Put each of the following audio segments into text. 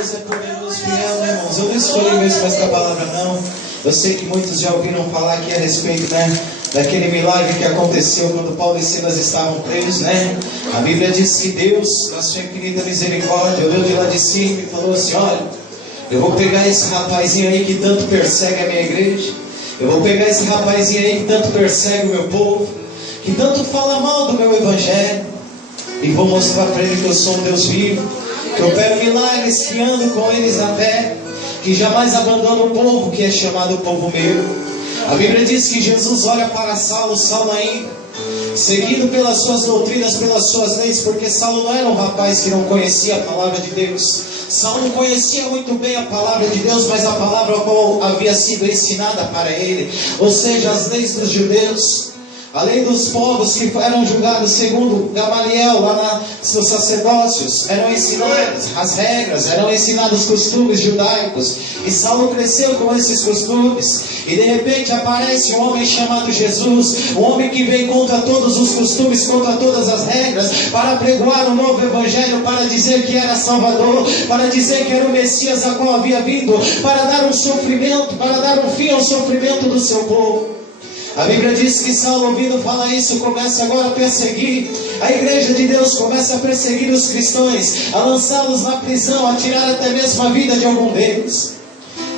Deus é poderoso, fiel, né, irmãos? Eu não escolhi mesmo esta palavra, não. Eu sei que muitos já ouviram falar aqui a respeito, né, daquele milagre que aconteceu quando Paulo e Silas estavam presos, né? A Bíblia diz que Deus, na sua infinita misericórdia, olhou de lá de cima e falou assim: olha, eu vou pegar esse rapazinho aí que tanto persegue a minha igreja, eu vou pegar esse rapazinho aí que tanto persegue o meu povo, que tanto fala mal do meu evangelho, e vou mostrar para ele que eu sou um Deus vivo, que opero milagres, que ando com eles na terra, que jamais abandono o povo que é chamado povo meu. A Bíblia diz que Jesus olha para Saulo ainda, seguido pelas suas doutrinas, pelas suas leis, porque Saulo não era um rapaz que não conhecia a palavra de Deus. Saulo conhecia muito bem a palavra de Deus, mas a palavra qual havia sido ensinada para ele, ou seja, as leis dos judeus, a lei dos povos que eram julgados segundo Gamaliel, lá nos sacerdócios, eram ensinadas as regras, eram ensinados os costumes judaicos. E Saulo cresceu com esses costumes. E de repente aparece um homem chamado Jesus, um homem que vem contra todos os costumes, contra todas as regras, para pregoar um novo evangelho, para dizer que era Salvador, para dizer que era o Messias a qual havia vindo, para dar um sofrimento, para dar um fim ao sofrimento do seu povo. A Bíblia diz que Saulo, ouvindo falar isso, começa agora a perseguir a igreja de Deus, começa a perseguir os cristãos, a lançá-los na prisão, a tirar até mesmo a vida de algum deles.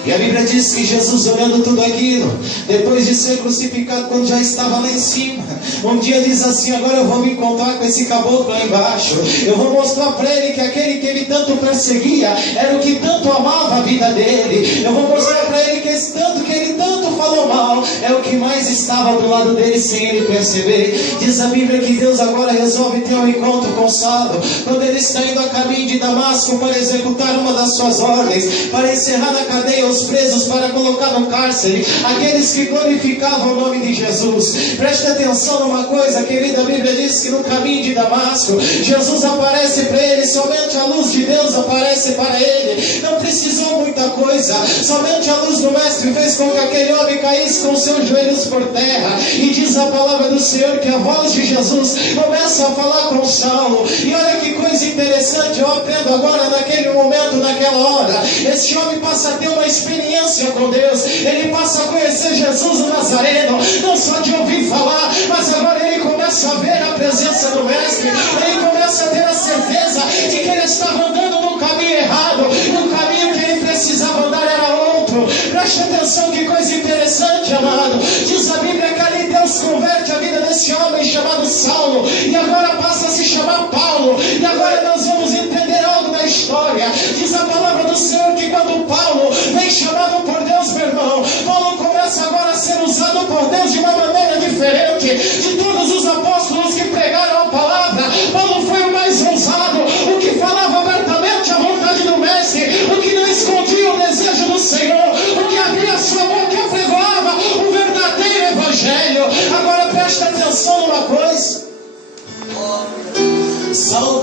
E a Bíblia diz que Jesus, olhando tudo aquilo, depois de ser crucificado, quando já estava lá em cima, um dia diz assim: agora eu vou me encontrar com esse caboclo lá embaixo, eu vou mostrar para ele que aquele que ele tanto perseguia era o que tanto amava a vida dele, eu vou mostrar para ele que esse tanto que ele tanto falou mal é o que mais estava do lado dele sem ele perceber. Diz a Bíblia que Deus agora resolve ter um encontro com Saulo, quando ele está indo a caminho de Damasco para executar uma das suas ordens, para encerrar na cadeia os presos, para colocar no cárcere aqueles que glorificavam o nome de Jesus. Preste atenção numa coisa, querida. A Bíblia diz que no caminho de Damasco, Jesus aparece para ele, somente a luz de Deus aparece para ele. Não precisou muita coisa, somente a luz do Mestre fez com que aquele homem caísse com seus joelhos por terra. E diz a palavra do Senhor que a voz de Jesus começa a falar com Saulo. E olha que coisa interessante, eu aprendo agora naquele momento, naquela hora, esse homem passa a ter uma experiência com Deus, ele passa a conhecer Jesus o Nazareno, não só de ouvir falar, mas agora ele começa a ver a presença do Mestre, ele começa a ter a certeza de que ele estava andando no caminho errado, no caminho que ele precisava andar era outro. Preste atenção, que coisa interessante, amado. Diz a Bíblia que ali Deus converte a vida desse homem chamado Saulo, e agora passa a se chamar Paulo. E agora nós vamos entender algo da história. Diz a palavra do Senhor que quando Paulo vem chamado por Deus, meu irmão, Paulo começa agora a ser usado por Deus de uma maneira diferente de todos os apóstolos que pregaram a palavra. Paulo foi o mais ousado, o que falava abertamente a vontade do Mestre, o que não escondia o desejo do Senhor, o que abria sua boca e pregoava o verdadeiro evangelho. Agora preste atenção numa coisa.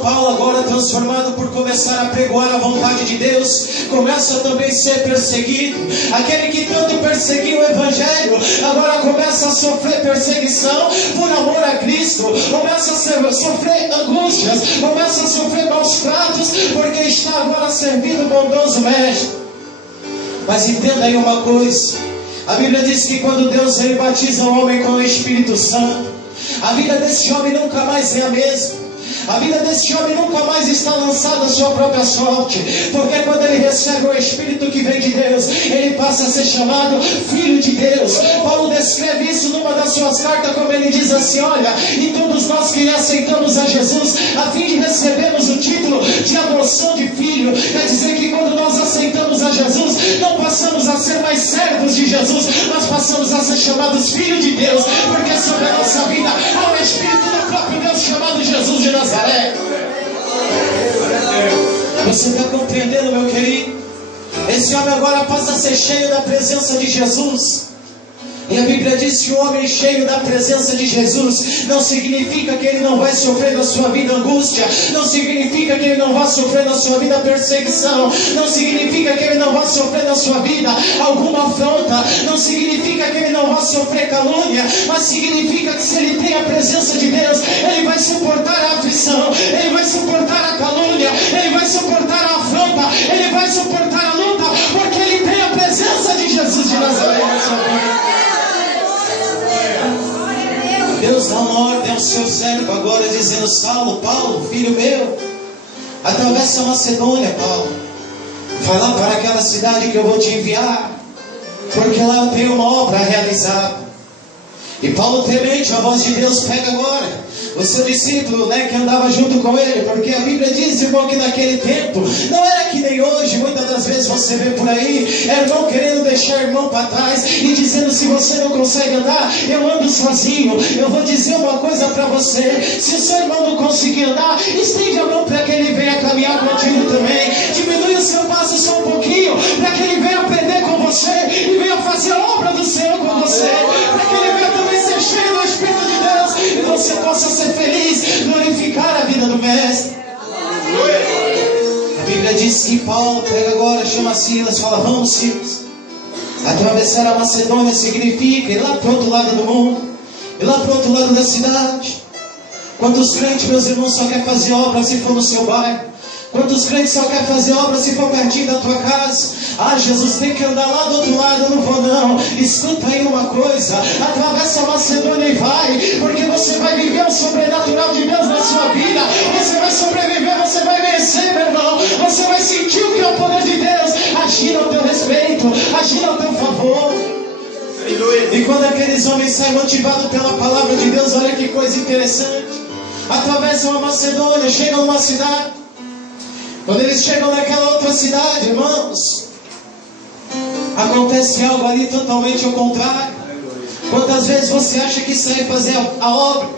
Paulo agora transformado por começar a pregoar a vontade de Deus, começa também a ser perseguido. Aquele que tanto perseguiu o Evangelho, agora começa a sofrer perseguição por amor a Cristo, começa a sofrer angústias, começa a sofrer maus tratos, porque está agora servindo o bondoso Mestre. Mas entenda aí uma coisa, a Bíblia diz que quando Deus ele batiza o homem com o Espírito Santo, a vida desse homem nunca mais é a mesma. A vida desse homem nunca mais está lançada à sua própria sorte, porque quando ele recebe o Espírito que vem de Deus, ele passa a ser chamado Filho de Deus. Paulo descreve isso numa das suas cartas, como ele diz assim: olha, e todos nós que aceitamos a Jesus, a fim de recebermos o título de adoção de filho, quer dizer que quando nós aceitamos a Jesus, não passamos a ser mais servos de Jesus, nós passamos a ser chamados Filho de Deus, porque sobre a nossa vida há o Espírito do próprio Deus chamado Jesus de Nazaré. Você está compreendendo, meu querido? Esse homem agora passa a ser cheio da presença de Jesus. E a Bíblia diz que o homem cheio da presença de Jesus não significa que ele não vai sofrer na sua vida angústia, não significa que ele não vai sofrer na sua vida perseguição, não significa que ele não vai sofrer na sua vida alguma afronta, não significa que ele não vai sofrer calúnia, mas significa que se ele tem a presença de Deus, ele vai suportar a aflição, ele vai suportar a calúnia, ele vai suportar a afronta, ele vai uma ordem ao seu servo agora, dizendo: Saulo, Paulo, filho meu, atravessa a Macedônia, Paulo. Vai lá para aquela cidade que eu vou te enviar, porque lá eu tenho uma obra a realizar. E Paulo, temente a voz de Deus, pega agora o seu discípulo, que andava junto com ele, porque a Bíblia diz, irmão, que naquele tempo não era que nem hoje. Muitas das vezes você vê por aí irmão querendo deixar irmão para trás e dizendo: se você não consegue andar, eu ando sozinho. Eu vou dizer uma coisa para você: se o seu irmão não conseguir andar, estende a mão para que ele venha caminhar contigo também. Diminui o seu passo só um pouquinho, para que ele venha aprender com você e venha fazer a obra do Senhor com você, para que ele venha também ser cheio do Espírito de Deus e você possa ser feliz, glorificar a vida do Mestre. A Bíblia diz que Paulo pega agora, chama Silas, fala: vamos, Silas. Atravessar a Macedônia significa ir lá para o outro lado do mundo, ir lá para o outro lado da cidade. Quantos crentes, meus irmãos, só quer fazer obra se for no seu bairro? Quantos crentes só quer fazer obra se for pertinho da tua casa? Ah, Jesus, tem que andar lá do outro lado. Eu não vou não. Escuta aí uma coisa: atravessa a Macedônia e vai, porque você vai viver o sobrenatural de Deus na sua vida. Você vai sobreviver, você vai vencer, meu irmão. Você vai sentir o que é o poder de Deus agir ao teu respeito, agir ao teu favor. E quando aqueles homens saem motivados pela palavra de Deus, olha que coisa interessante. Atravessam a Macedônia, chegam numa cidade. Quando eles chegam naquela outra cidade, irmãos, acontece algo ali totalmente ao contrário. Quantas vezes você acha que sai fazer a obra,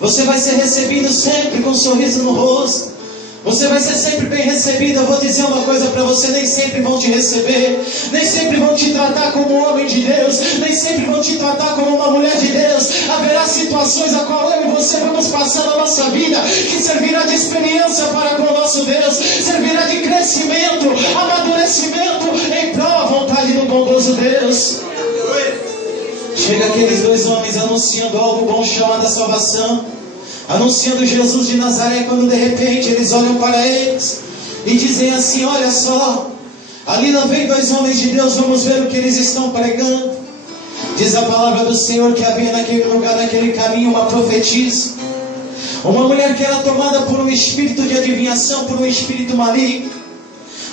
você vai ser recebido sempre com um sorriso no rosto, você vai ser sempre bem recebido. Eu vou dizer uma coisa para você: nem sempre vão te receber, nem sempre vão te tratar como um homem de Deus, nem sempre vão te tratar como uma mulher de Deus. Haverá situações a qual eu e você vamos passar na nossa vida, que servirá de experiência para com o nosso Deus, servirá de crescimento, amadurecimento em prol da vontade do bondoso Deus. Chega aqueles dois homens anunciando algo bom chamado a salvação, anunciando Jesus de Nazaré, quando de repente eles olham para eles e dizem assim: olha só, ali lá vem dois homens de Deus, vamos ver o que eles estão pregando. Diz a palavra do Senhor que havia naquele lugar, naquele caminho, uma profetisa, uma mulher que era tomada por um espírito de adivinhação, por um espírito maligno.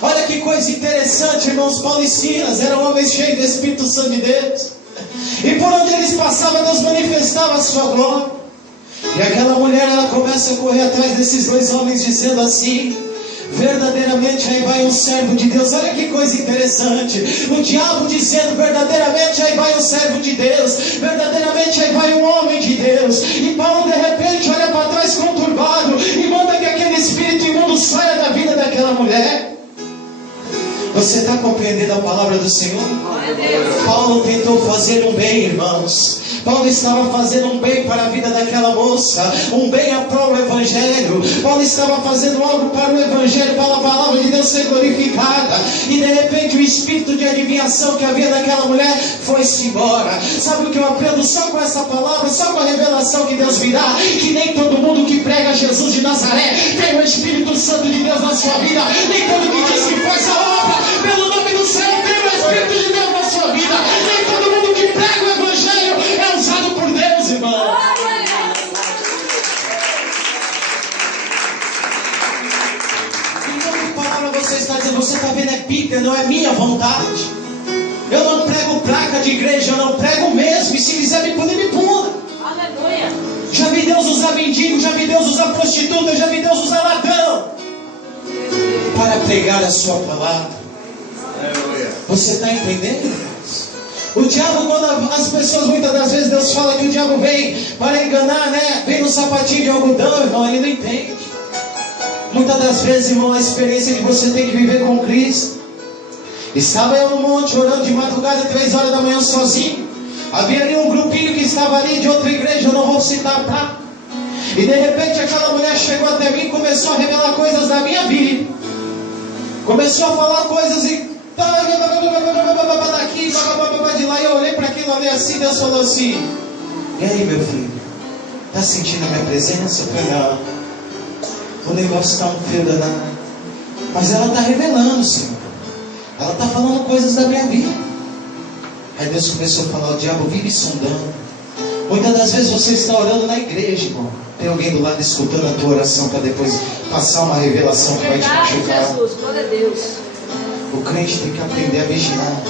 Olha que coisa interessante, irmãos. Paulo e Silas eram homens cheios do Espírito Santo de Deus, e por onde eles passavam, Deus manifestava a sua glória. E aquela mulher, ela começa a correr atrás desses dois homens, dizendo assim: verdadeiramente aí vai um servo de Deus. Olha que coisa interessante. O diabo dizendo: verdadeiramente aí vai um servo de Deus, verdadeiramente aí vai um homem de Deus. E Paulo de repente olha para trás conturbado e manda que aquele espírito imundo saia da vida daquela mulher. Você está compreendendo a palavra do Senhor? Paulo tentou fazer um bem, irmãos. Paulo estava fazendo um bem para a vida daquela moça, um bem a prol do Evangelho. Paulo estava fazendo algo para o Evangelho, para a palavra de Deus ser glorificada. E de repente o espírito de adivinhação que havia naquela mulher foi-se embora. Sabe o que eu aprendo só com essa palavra, só com a revelação que Deus me dá? Que nem todo mundo que prega Jesus de Nazaré tem o Espírito Santo de Deus na sua vida. Nem todo que diz que faz a obra pelo nome do Senhor tem o Espírito de Deus na sua vida. Nem todo mundo que prega o Evangelho é usado por Deus, irmão. Então que palavra você está dizendo? Você está vendo, é Bíblia, não é minha vontade. Eu não prego placa de igreja, eu não prego mesmo. E se quiser me punir, me puna. Aleluia. Já vi Deus usar mendigo, já vi Deus usar prostituta, já vi Deus usar ladrão para pregar a sua palavra. Você está entendendo, irmãos? O diabo, quando as pessoas, muitas das vezes Deus fala que o diabo vem para enganar, vem no sapatinho de algodão, irmão, ele não entende. Muitas das vezes, irmão, a experiência que você tem que viver com Cristo. Estava eu no monte orando de madrugada, 3 horas da manhã sozinho. Havia ali um grupinho que estava ali de outra igreja, eu não vou citar, tá? E de repente aquela mulher chegou até mim e começou a revelar coisas da minha vida. Começou a falar coisas e daqui, de lá. E eu olhei para aquilo ali assim, Deus falou assim: e aí, meu filho, está sentindo a minha presença? Eu falei: não, o negócio está um frio danado. Mas ela está revelando, Senhor, ela está falando coisas da minha vida. Aí Deus começou a falar: o diabo vive sondando. Muitas das vezes você está orando na igreja, irmão. Tem alguém do lado escutando a tua oração para depois passar uma revelação que vai te machucar. Jesus, glória a Deus. O crente tem que aprender a vigiar.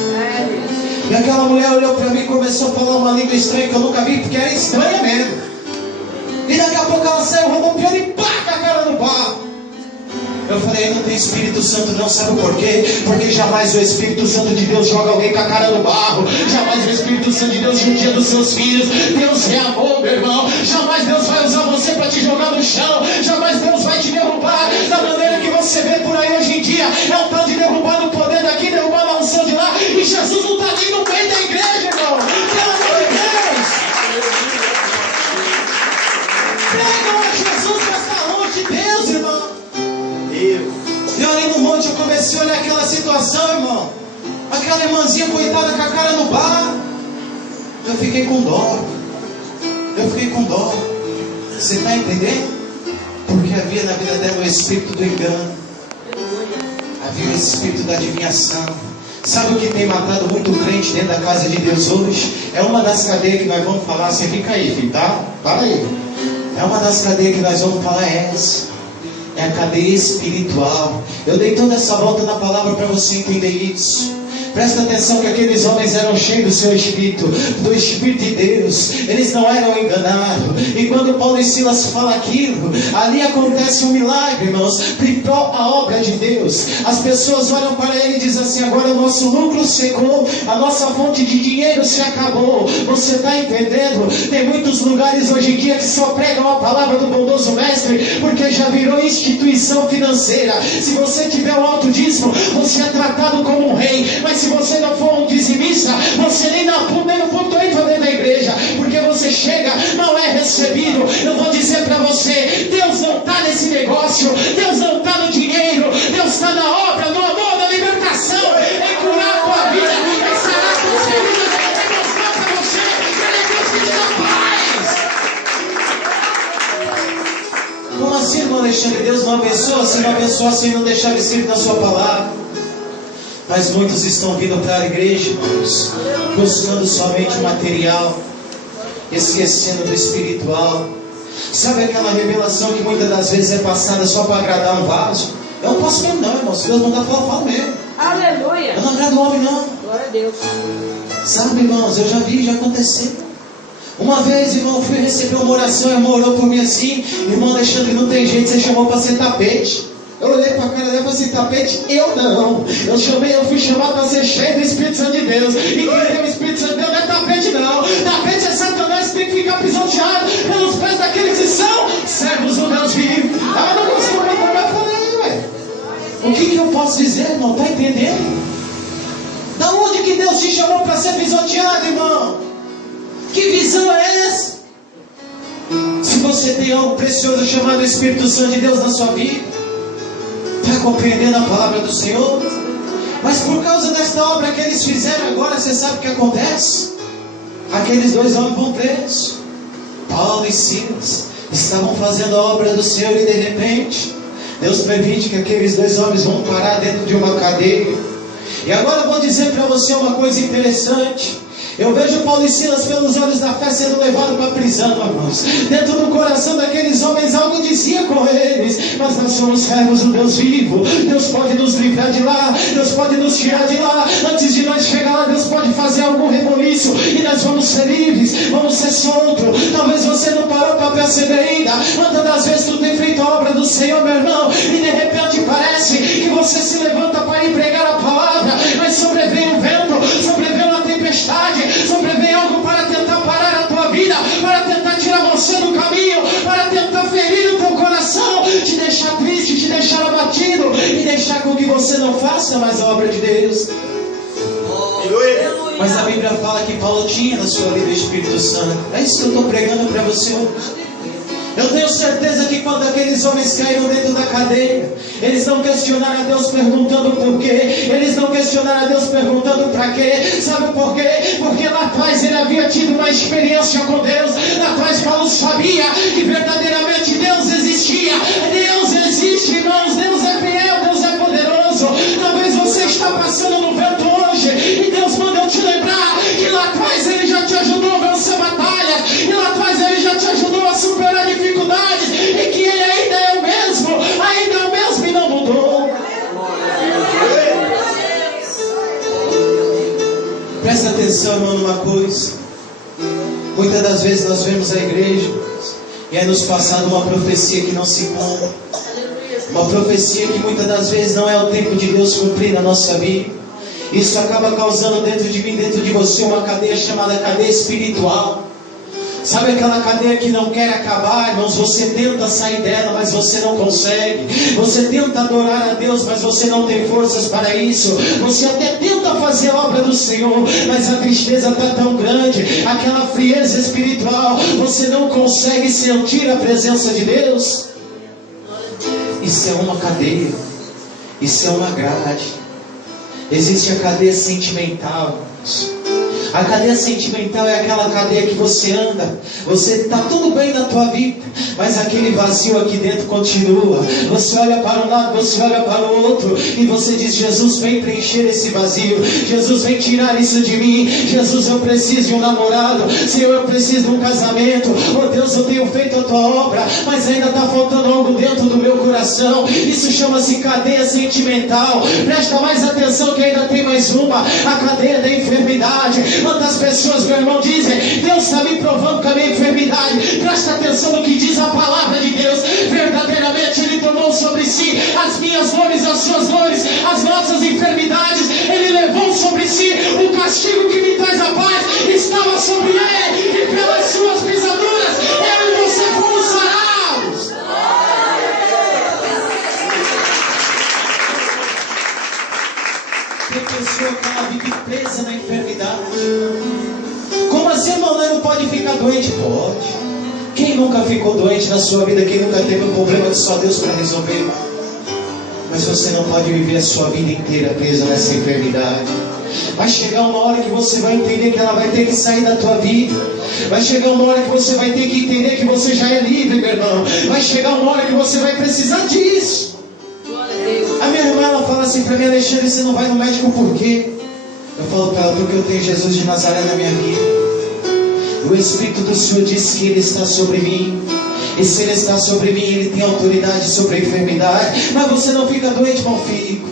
E aquela mulher olhou para mim e começou a falar uma língua estranha que eu nunca vi, porque era estranha mesmo. E daqui a pouco ela saiu, roubou um piano e pá, com a cara no barro. Eu falei, não tem Espírito Santo não, sabe por quê? Porque jamais o Espírito Santo de Deus joga alguém com a cara no barro. Jamais o Espírito Santo de Deus judia dos seus filhos. Deus é amor, meu irmão. Jamais Deus vai usar você para te jogar no chão. Jamais Deus vai te derrubar da maneira que você vê por aí hoje em dia. É um tal de derrubar no poder daqui, derrubar na unção de lá. E Jesus não está nem no meio da igreja, irmão. Pelo amor de Deus. Pregam a Jesus, mas está longe de Deus, irmão. E ali no monte eu comecei a olhar aquela situação, irmão. Aquela irmãzinha coitada com a cara no bar. Eu fiquei com dó. Você está entendendo? Porque havia na vida dela o espírito do engano. Havia o espírito da adivinhação. Sabe o que tem matado muito crente dentro da casa de Deus hoje? É uma das cadeias que nós vamos falar. Você fica aí, filho, tá? Para aí. É uma das cadeias que nós vamos falar, é essa. É a cadeia espiritual. Eu dei toda essa volta na palavra para você entender isso. Presta atenção que aqueles homens eram cheios do seu Espírito, do Espírito de Deus. Eles não eram enganados. E quando Paulo e Silas falam aquilo, ali acontece um milagre, irmãos. A obra de Deus. As pessoas olham para ele e dizem assim, agora o nosso lucro secou, a nossa fonte de dinheiro se acabou. Você está entendendo? Tem muitos lugares hoje em dia que só pregam a palavra do bondoso mestre, porque já virou instituição financeira. Se você tiver o alto dízimo, você é tratado como um rei. Mas se você não for um dizimista, você nem no ponto entra dentro da igreja, porque você chega, não é recebido. Eu vou dizer para você, Deus não está nesse negócio, Deus não está no dinheiro, Deus está na obra, no amor, na libertação, em curar a tua vida, em sarar a tua ferida, em mostrar para você, Ele é Deus que te dá paz. Como assim, irmão Alexandre? Deus não abençoa? Se não abençoa, se não deixar escrito na sua palavra. Mas muitos estão vindo para a igreja, irmãos, buscando somente material, esquecendo do espiritual. Sabe aquela revelação que muitas das vezes é passada só para agradar um vaso? Eu não posso mesmo não, irmão. Se Deus não dá, fala mesmo. Aleluia. Eu não agrado o homem não. Glória a Deus. Sabe, irmãos, eu já vi, já aconteceu. Uma vez, irmão, fui receber uma oração, irmão orou por mim assim, irmão Alexandre, não tem jeito, você chamou para ser tapete. Eu olhei para a cara dela e falei assim, tapete? Eu não. Eu fui chamado para ser cheio do Espírito Santo de Deus. E quem tem o Espírito Santo de Deus não é tapete não. Tapete é Satanás que tem que ficar pisoteado pelos pés daqueles que são servos do Deus vivo. Ah, não gostou muito, mas eu falei, ué. O que eu posso dizer, irmão? Está entendendo? Da onde que Deus te chamou para ser pisoteado, irmão? Que visão é essa? Se você tem algo precioso chamado Espírito Santo de Deus na sua vida, está compreendendo a palavra do Senhor? Mas por causa desta obra que eles fizeram agora, você sabe o que acontece? Aqueles dois homens vão presos. Paulo e Silas estavam fazendo a obra do Senhor e de repente Deus permite que aqueles dois homens vão parar dentro de uma cadeia. E agora eu vou dizer para você uma coisa interessante. Eu vejo Paulo e Silas pelos olhos da fé sendo levados para a prisão, irmãos. Dentro do coração daqueles homens algo dizia com eles, mas nós somos servos do Deus vivo. Deus pode nos livrar de lá, Deus pode nos tirar de lá. Antes de nós chegar lá, Deus pode fazer algum reboliço e nós vamos ser livres, vamos ser soltos. Talvez você não parou para perceber ainda. Quantas das vezes tu tem feito a obra do Senhor, meu irmão, e de repente parece que você se levanta para ir pregar a palavra, mas sobrevém um vento, sobrevém uma tempestade, sobrevém algo para tentar parar a tua vida, para tentar tirar você do caminho, para tentar ferir o teu coração, te deixar triste, te deixar abatido e deixar com que você não faça mais a obra de Deus. Mas a Bíblia fala que Paulo tinha na sua vida o Espírito Santo. É isso que eu estou pregando para você hoje. Eu tenho certeza que quando aqueles homens caíram dentro da cadeia, eles não questionaram a Deus perguntando por quê, eles não questionaram a Deus perguntando para quê. Sabe por quê? Porque lá atrás ele havia tido uma experiência com Deus. Lá atrás Paulo sabia que verdadeiramente Deus existia. Deus existe, irmãos. Deus é fiel, Deus é poderoso. Talvez você está passando no vento hoje e Deus manda eu te lembrar que lá atrás ele já te ajudou a vencer batalhas, e lá das vezes nós vemos a igreja e é nos passado uma profecia que não se cumpre. Uma profecia que muitas das vezes não é o tempo de Deus cumprir na nossa vida. Isso acaba causando dentro de mim, dentro de você, uma cadeia chamada cadeia espiritual. Sabe aquela cadeia que não quer acabar, irmãos? Você tenta sair dela, mas você não consegue. Você tenta adorar a Deus, mas você não tem forças para isso. Você até tenta fazer a obra do Senhor, mas a tristeza está tão grande, aquela frieza espiritual, você não consegue sentir a presença de Deus. Isso é uma cadeia, isso é uma grade. Existe a cadeia sentimental. A cadeia sentimental é aquela cadeia que você anda, você está tudo bem na tua vida, mas aquele vazio aqui dentro continua. Você olha para um lado, você olha para o outro, e você diz: Jesus, vem preencher esse vazio. Jesus, vem tirar isso de mim. Jesus, eu preciso de um namorado. Senhor, eu preciso de um casamento. Oh Deus, eu tenho feito a tua obra, mas ainda está faltando algo dentro do meu coração. Isso chama-se cadeia sentimental. Presta mais atenção que ainda tem mais uma, a cadeia da enfermidade. Quantas pessoas, meu irmão, dizem: Deus está me provando com a minha enfermidade. Presta atenção no que diz a palavra de Deus. Verdadeiramente Ele tomou sobre si as minhas dores, as suas dores, as nossas enfermidades. Ele levou sobre si o castigo que me traz a paz. Estava sobre Ele, e pelas suas pisaduras eu e você fomos sarados. Tem pessoa que ela vive presa na enfermidade. Como assim, irmão? Não pode ficar doente? Pode. Quem nunca ficou doente na sua vida? Quem nunca teve um problema de só Deus para resolver? Mas você não pode viver a sua vida inteira presa nessa enfermidade. Vai chegar uma hora que você vai entender que ela vai ter que sair da tua vida. Vai chegar uma hora que você vai ter que entender que você já é livre, meu irmão. Vai chegar uma hora que você vai precisar disso. A minha irmã, ela fala assim para mim: Alexandre, você não vai no médico por quê? Eu falo para ela: porque eu tenho Jesus de Nazaré na minha vida. O Espírito do Senhor diz que Ele está sobre mim. E se Ele está sobre mim, Ele tem autoridade sobre a enfermidade. Mas você não fica doente, meu filho.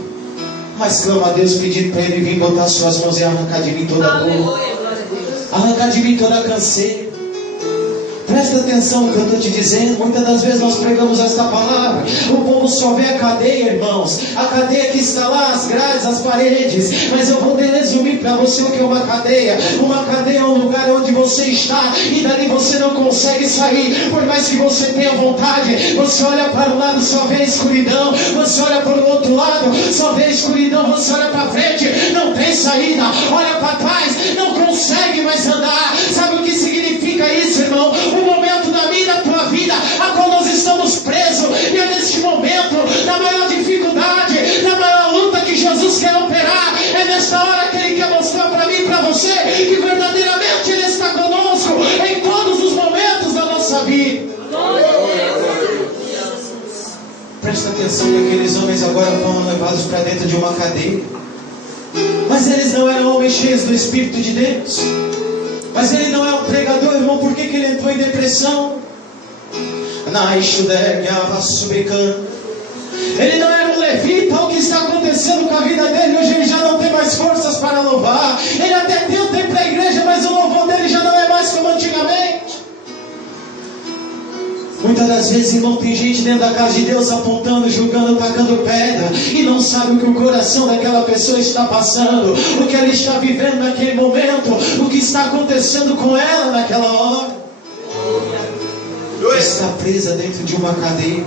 Mas clama a Deus pedindo para Ele vir botar suas mãos e arrancar de mim toda a dor. Arrancar de mim toda a canseira. Presta atenção no que eu estou te dizendo. Muitas das vezes nós pregamos esta palavra, o povo só vê a cadeia, irmãos. A cadeia que está lá, as grades, as paredes. Mas eu vou resumir para você o que é uma cadeia. Uma cadeia é um lugar onde você está e dali você não consegue sair. Por mais que você tenha vontade, você olha para o lado, só vê a escuridão. Você olha para o outro lado, só vê a escuridão. Você olha para frente, não tem saída. Olha para trás, não consegue mais andar. Sabe o que significa isso, irmão? O momento da minha e da tua vida a qual nós estamos presos, e é neste momento da maior dificuldade, da maior luta que Jesus quer operar. É nesta hora que Ele quer mostrar para mim e para você que verdadeiramente Ele está conosco em todos os momentos da nossa vida. Presta atenção que aqueles homens agora foram levados para dentro de uma cadeia, mas eles não eram homens cheios do Espírito de Deus. Mas ele não é um pregador, irmão. Por que ele entrou em depressão? Ele não era um levita. O que está acontecendo com a vida dele? Hoje ele já não tem mais forças para louvar. Ele até tenta ir para a igreja, mas o louvor dele já não é mais como antigamente. Muitas das vezes, irmão, tem gente dentro da casa de Deus apontando, julgando, tacando pedra, e não sabe o que o coração daquela pessoa está passando, o que ela está vivendo naquele momento, o que está acontecendo com ela naquela hora. Está presa dentro de uma cadeia.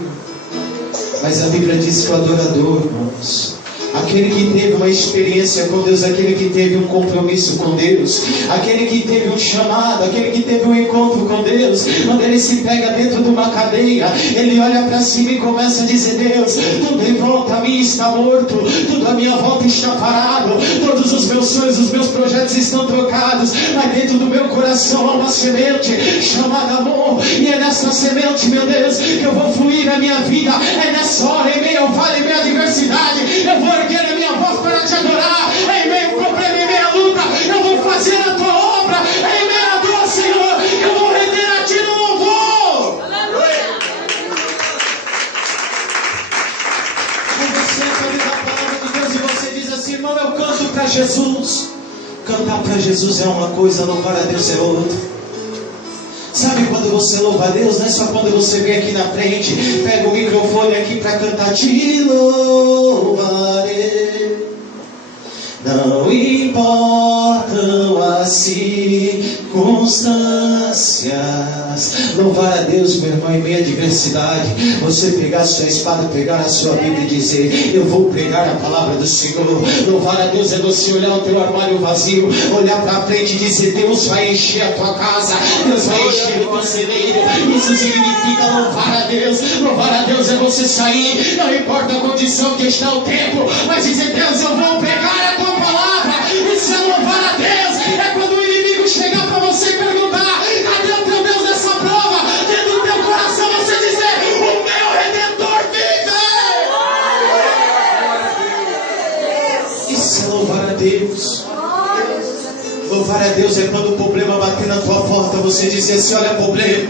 Mas a Bíblia diz que o adorador, irmãos, aquele que teve uma experiência com Deus, aquele que teve um compromisso com Deus, aquele que teve um chamado, aquele que teve um encontro com Deus, quando ele se pega dentro de uma cadeia, ele olha para cima e começa a dizer: Deus, tudo em volta a mim está morto, tudo à minha volta está parado, todos os meus sonhos, os meus projetos estão trocados, mas dentro do meu coração há uma semente chamada amor, e é nessa semente, meu Deus, que eu vou fluir a minha vida. É nessa hora, em meio ao vale, em meio à adversidade, eu vou erguer a minha voz para te adorar. Em meio ao problema, em meio à luta, eu vou fazer a tua obra. Em meio à dor, Senhor, eu vou render a ti no louvor. Quando você entra ali na palavra de Deus e você diz assim: irmão, eu canto para Jesus. Cantar para Jesus é uma coisa, louvar a Deus é outra. você louva a Deus, não é só quando você vem aqui na frente, pega o microfone aqui para cantar, te louvarei. Não importam as circunstâncias. Louvar a Deus, meu irmão, em meia adversidade. Você pegar a sua espada, pegar a sua Bíblia e dizer: eu vou pregar a palavra do Senhor. Louvar a Deus é você olhar o teu armário vazio, olhar para frente e dizer: Deus vai encher a tua casa, Deus vai encher o teu celeiro. Isso significa louvar a Deus. Louvar a Deus é você sair, não importa a condição que está o tempo, mas dizer: Deus, eu vou pregar a tua palavra. Isso é louvar a Deus. É quando o inimigo chegar para você e perguntar: cadê o teu Deus nessa prova? Dentro do teu coração você dizer: o meu Redentor vive. Isso é louvar a Deus. Louvar a Deus é quando o problema bater na tua porta, você dizer assim: olha, problema,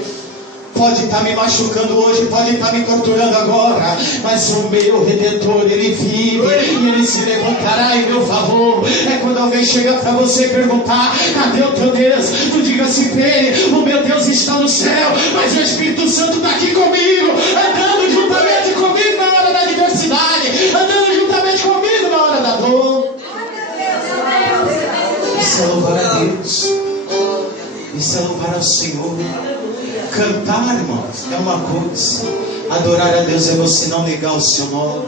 pode estar me machucando hoje, pode estar me torturando agora, mas o meu Redentor, Ele vive e Ele se levantará em meu favor. É quando alguém chega para você e perguntar: cadê o teu Deus? Tu diga assim: Pere, o meu Deus está no céu, mas o Espírito Santo está aqui comigo, andando juntamente comigo na hora da adversidade, andando juntamente comigo na hora da dor. Isso é louvar a Deus. Isso é louvar ao Senhor. Cantar, irmãos, é uma coisa. Adorar a Deus é você não negar o seu nome.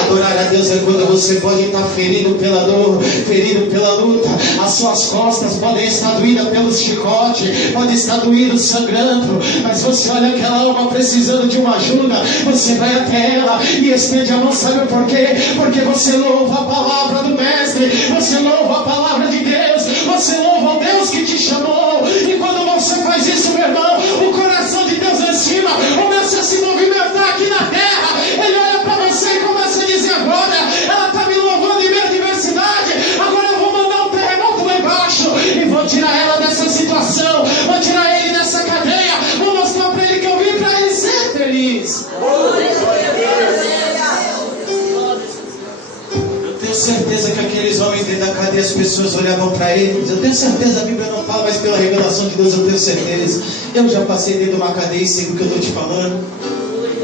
Adorar a Deus é quando você pode estar ferido pela dor, ferido pela luta. As suas costas podem estar doídas pelo chicote, pode estar doído, sangrando, mas você olha aquela alma precisando de uma ajuda, você vai até ela e estende a mão. Sabe por quê? Porque você louva a palavra do Mestre, você louva a palavra de Deus, você louva o Deus que te chamou. E quando você faz isso, meu irmão, o coração de Deus lá em cima começa a se movimentar aqui na terra. Ele olha para você e começa a dizer: agora ela está me louvando em meio à adversidade, agora eu vou mandar um terremoto lá embaixo e vou tirar ela dessa situação, vou tirar ele dessa cadeia, vou mostrar para ele que eu vim para ele ser feliz. Eu tenho certeza que aqueles homens dentro da cadeia, as pessoas olhavam para eles. Eu tenho certeza, a Bíblia não fala, mas pela revelação de Deus eu tenho certeza. Eu já passei dentro de uma cadeia e sei o que eu estou te falando.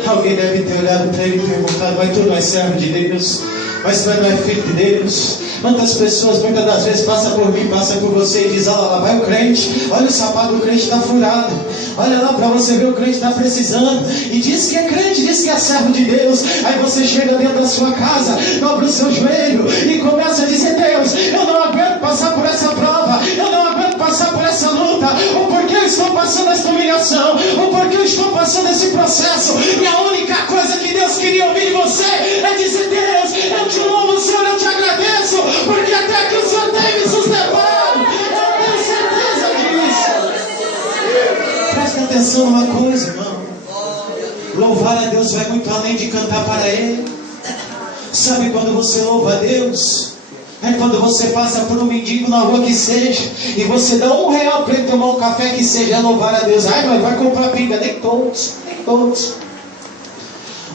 Alguém deve ter olhado para ele e perguntado: mas tu não é servo de Deus? Mas tu não é filho de Deus? Quantas pessoas muitas das vezes passam por mim, passam por você e dizem: olha lá vai o crente, olha o sapato do crente está furado, olha lá para você ver, o crente está precisando, e diz que é crente, diz que é servo de Deus. Aí você chega dentro da sua casa, dobra o seu joelho e começa a dizer: Deus, eu não aguento passar por essa prova, eu não aguento passar por essa luta, ou porque eu estou passando essa humilhação, ou porque eu estou passando esse processo. E a única coisa que Deus queria ouvir de você é dizer: Deus, eu te louvo, Senhor, eu te agradeço, porque até aqui o Senhor tem me sustentado. Eu tenho certeza disso. Presta atenção numa coisa, irmão. Louvar a Deus vai muito além de cantar para Ele. Sabe quando você louva a Deus? É quando você passa por um mendigo na rua que seja, e você dá R$1 para ele tomar um café que seja, é louvar a Deus. Ai, mas vai comprar pinga? Nem todos, nem todos.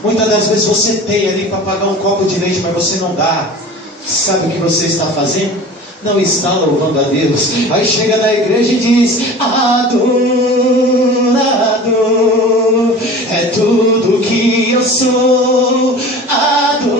Muitas das vezes você tem ali para pagar um copo de leite, mas você não dá. Sabe o que você está fazendo? Não está louvando a Deus. Aí chega na igreja e diz: adorador é tudo que eu sou, adorador,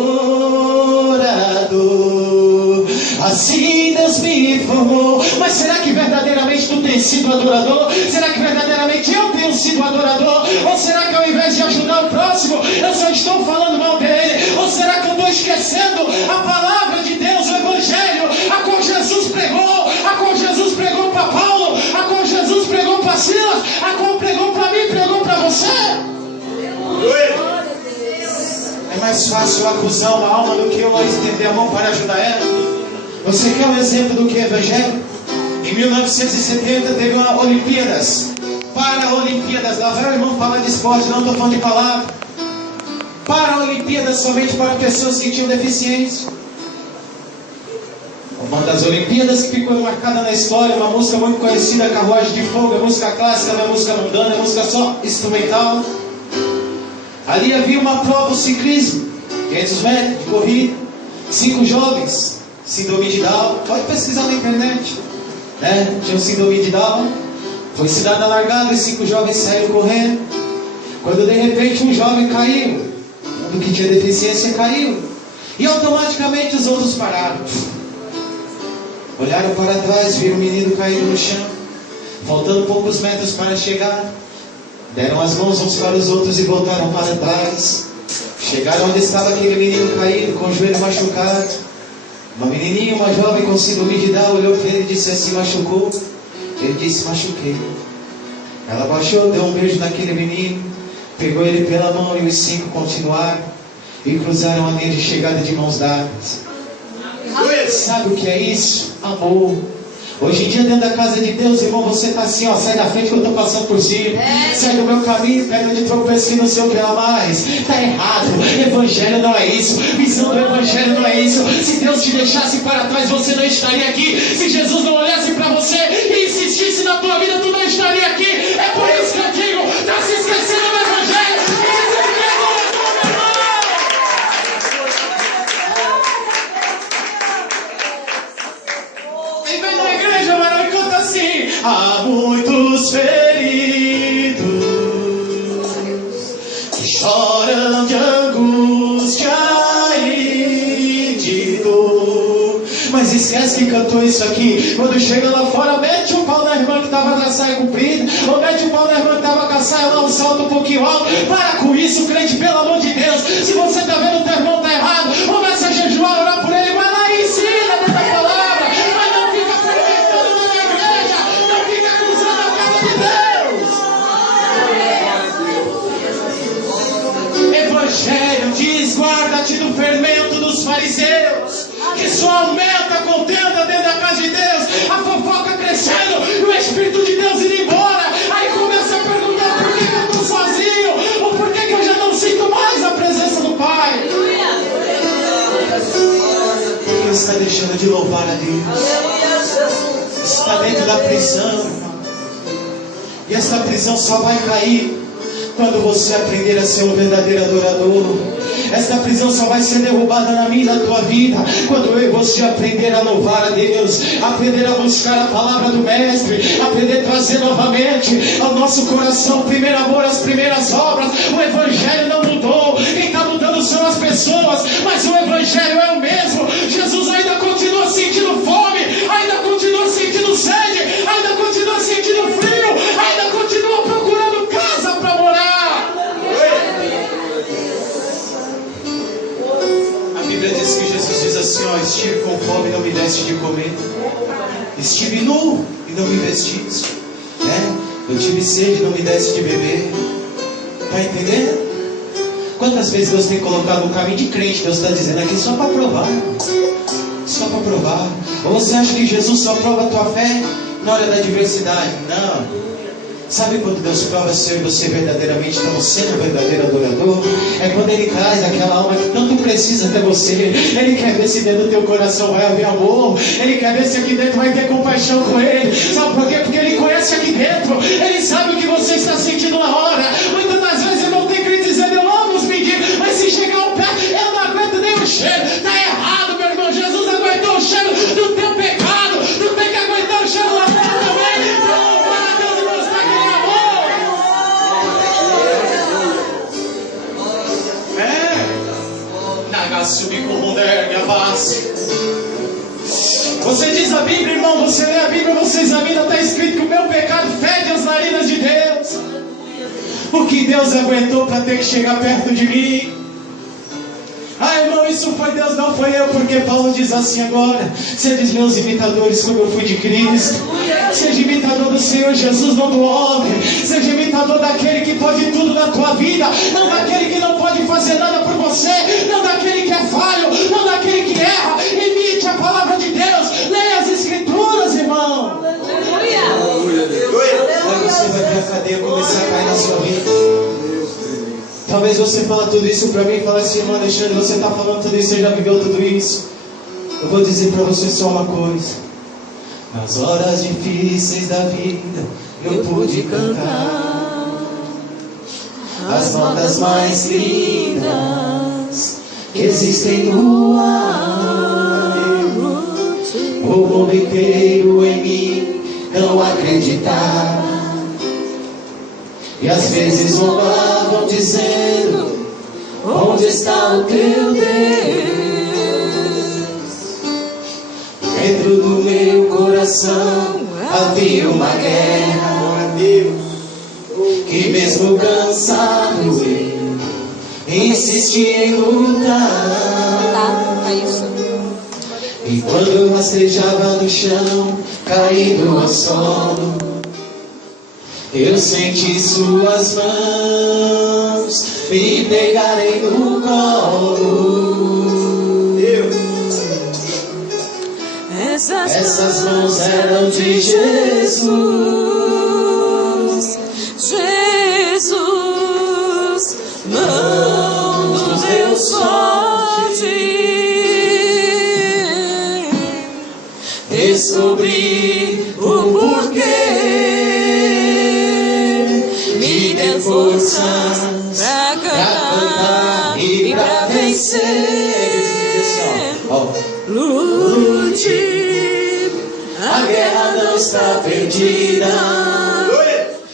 assim Deus me formou. Mas será que verdadeiramente tu tens sido adorador? Será que verdadeiramente eu tenho sido adorador? Ou será que ao invés de ajudar o próximo, eu só estou falando mal dele? Ou será que eu estou esquecendo a palavra de Deus, o Evangelho, a qual Jesus pregou, a qual Jesus pregou para Paulo, a qual Jesus pregou para Silas, a qual pregou para mim, pregou para você? É mais fácil acusar uma alma do que eu estender a mão para ajudar ela. Você quer um exemplo do que é Evangelho? Em 1970 teve uma Olimpíadas, Paraolimpíadas. Lá vai o irmão falar de esporte, não estou falando de palavra. Paraolimpíadas somente para pessoas que tinham deficiência. Uma das Olimpíadas que ficou marcada na história, uma música muito conhecida, Carruagem de Fogo, é música clássica, não é música mundana, é música só instrumental. Ali havia uma prova, o ciclismo, 500 metros de corrida, 5 jovens, síndrome de Down, pode pesquisar na internet, né? Tinha o síndrome de Down, Foi se dada a largada e 5 jovens saíram correndo. Quando de repente um jovem caiu, um que tinha deficiência caiu, e automaticamente os outros pararam. Olharam para trás, viram o menino caído no chão, faltando poucos metros para chegar. Deram as mãos uns para os outros e voltaram para trás. Chegaram onde estava aquele menino caído, com o joelho machucado. Uma menininha, uma jovem com síndrome de Down, olhou para ele e disse assim: machucou? Ele disse: machuquei. Ela baixou, deu um beijo naquele menino, pegou ele pela mão e os 5 continuaram e cruzaram a linha de chegada de mãos dadas. Sabe o que é isso? Amor. Hoje em dia, dentro da casa de Deus, irmão, você está assim, ó, sai da frente que eu estou passando por cima. Sai do meu caminho, pega de tropeço que não sei o que lá mais. Está errado. Evangelho não é isso. Visão do Evangelho não é isso. Se Deus te deixasse para trás, você não estaria aqui. Se Jesus não olhasse para você e insistisse na tua vida, tu não estaria aqui. É por isso que eu digo, está se esquecendo do Evangelho. Há muitos feridos que choram de angústia e de dor. Mas esquece que cantou isso aqui. Quando chega lá fora, mete o pau na irmã que estava com a saia comprida, ou mete o pau na irmã que estava com a saia lá, um salto um pouquinho alto. Para com isso, crente, pelo amor de Deus. Se você está vendo o teu irmão está errado, começa a jejuar, orar por ele, vai lá e ensina dentro da palavra. Evangelho diz: guarda-te do fermento dos fariseus, que só aumenta a contenda dentro da casa de Deus, a fofoca crescendo e o Espírito de Deus indo embora. Aí começa a perguntar: por que eu estou sozinho? Ou por que eu já não sinto mais a presença do Pai? Porque está deixando de louvar a Deus. Está dentro da prisão, irmão. E essa prisão só vai cair quando você aprender a ser um verdadeiro adorador. Esta prisão só vai ser derrubada na minha e na tua vida quando eu e você aprender a louvar a Deus, aprender a buscar a palavra do Mestre, aprender a trazer novamente ao nosso coração o primeiro amor, as primeiras obras. O Evangelho não mudou, quem está mudando são as pessoas, mas o Evangelho é o mesmo. Jesus ainda continua sentindo fome, ainda continua sentindo sede, ainda continua sentindo frio, ainda continua procurando casa para morar. A Bíblia diz que Jesus diz assim, ó: estive com fome e não me deste de comer, estive nu e não me vestiste, né? Eu tive sede e não me deste de beber. Está entendendo? Quantas vezes Deus tem colocado no caminho de crente, Deus está dizendo aqui só para provar, só para provar. Ou você acha que Jesus só prova a tua fé na hora da adversidade? Não. Sabe quando Deus prova se eu e você verdadeiramente estamos sendo um verdadeiro adorador? É quando Ele traz aquela alma que tanto precisa até você. Ele quer ver se dentro do teu coração vai haver amor. Ele quer ver se aqui dentro vai ter compaixão com Ele. Sabe por quê? Porque Ele conhece aqui dentro. Ele sabe o que você está sentindo na hora. Muitas das vezes eu não tenho que dizer eu amo os mendigos, mas se chegar ao pé, eu não aguento nem o cheiro. Está errado, meu irmão. Jesus aguentou o cheiro do teu pecado. Tu tem que aguentar o cheiro lá fora também. Você diz a Bíblia, irmão, você lê a Bíblia, você examina, está escrito que o meu pecado fede as narinas de Deus. O que Deus aguentou para ter que chegar perto de mim? Ah, irmão, isso foi Deus, não foi eu, porque Paulo diz assim agora: sede meus imitadores como eu fui de Cristo. Seja imitador do Senhor Jesus, não do homem. Seja imitador daquele que pode tudo na tua vida, não daquele que não pode fazer nada por você, não daquele que é falho, não daquele que erra. Imite a palavra de Deus, leia as Escrituras, irmão. Aí você vai ver a cadeia começar a cair na sua vida. Talvez você fale tudo isso para mim e fale assim: irmão Alexandre, você está falando tudo isso, você já viveu tudo isso. Eu vou dizer para você só uma coisa: nas horas difíceis da vida eu pude cantar as notas mais lindas que existem no ar. O mundo inteiro em mim não acreditava, E às vezes zombavam dizendo: onde está o teu Deus? Dentro do meu coração havia uma guerra, que mesmo cansado eu insistia em lutar. E quando eu rastejava no chão, caído ao solo, eu senti suas mãos me pegarem no colo. Essas mãos eram de Jesus. Jesus, mão do Deus forte. Descobri o porquê, me deu forças pra cantar e pra vencer. Lute, a guerra não está perdida,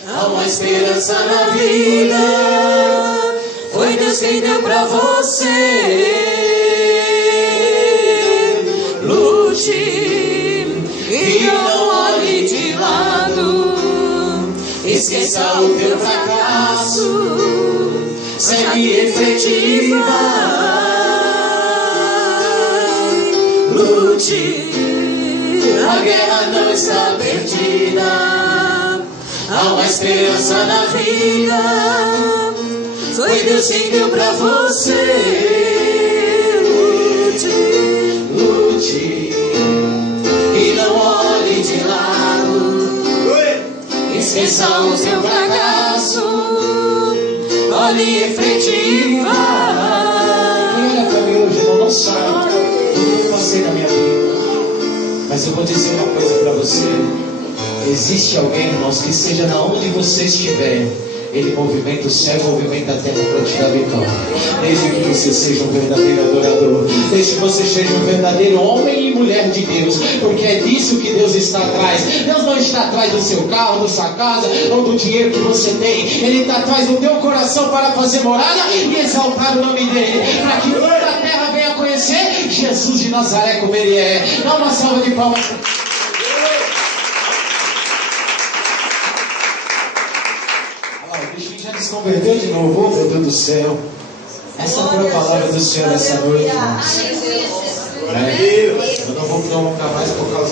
há uma esperança na vida. Foi Deus quem deu pra você. Lute e não olhe de lado, esqueça o teu fracasso, segue em frente e vai. Lute, a guerra não está perdida, há uma esperança na vida. Foi Deus quem deu pra você. Lute e não olhe de lado, esqueça o seu fracasso, olhe em frente e vai. Quem olha pra mim hoje não sabe o que eu passei na minha vida, mas eu vou dizer uma coisa pra você: existe alguém, irmãos, que seja na onde você estiver, ele movimenta o céu, movimenta a terra para te dar vitória. Desde que você seja um verdadeiro adorador, desde que você seja um verdadeiro homem e mulher de Deus, porque é disso que Deus está atrás. Deus não está atrás do seu carro, da sua casa ou do dinheiro que você tem. Ele está atrás do teu coração para fazer morada e exaltar o nome dele, para que toda a terra venha conhecer Jesus de Nazaré como ele é. Dá uma salva de palmas. O bichinho já desconverteu de novo, oh, meu Deus do céu. Essa foi a palavra do Senhor essa noite, irmãos. Eu não vou mais por causa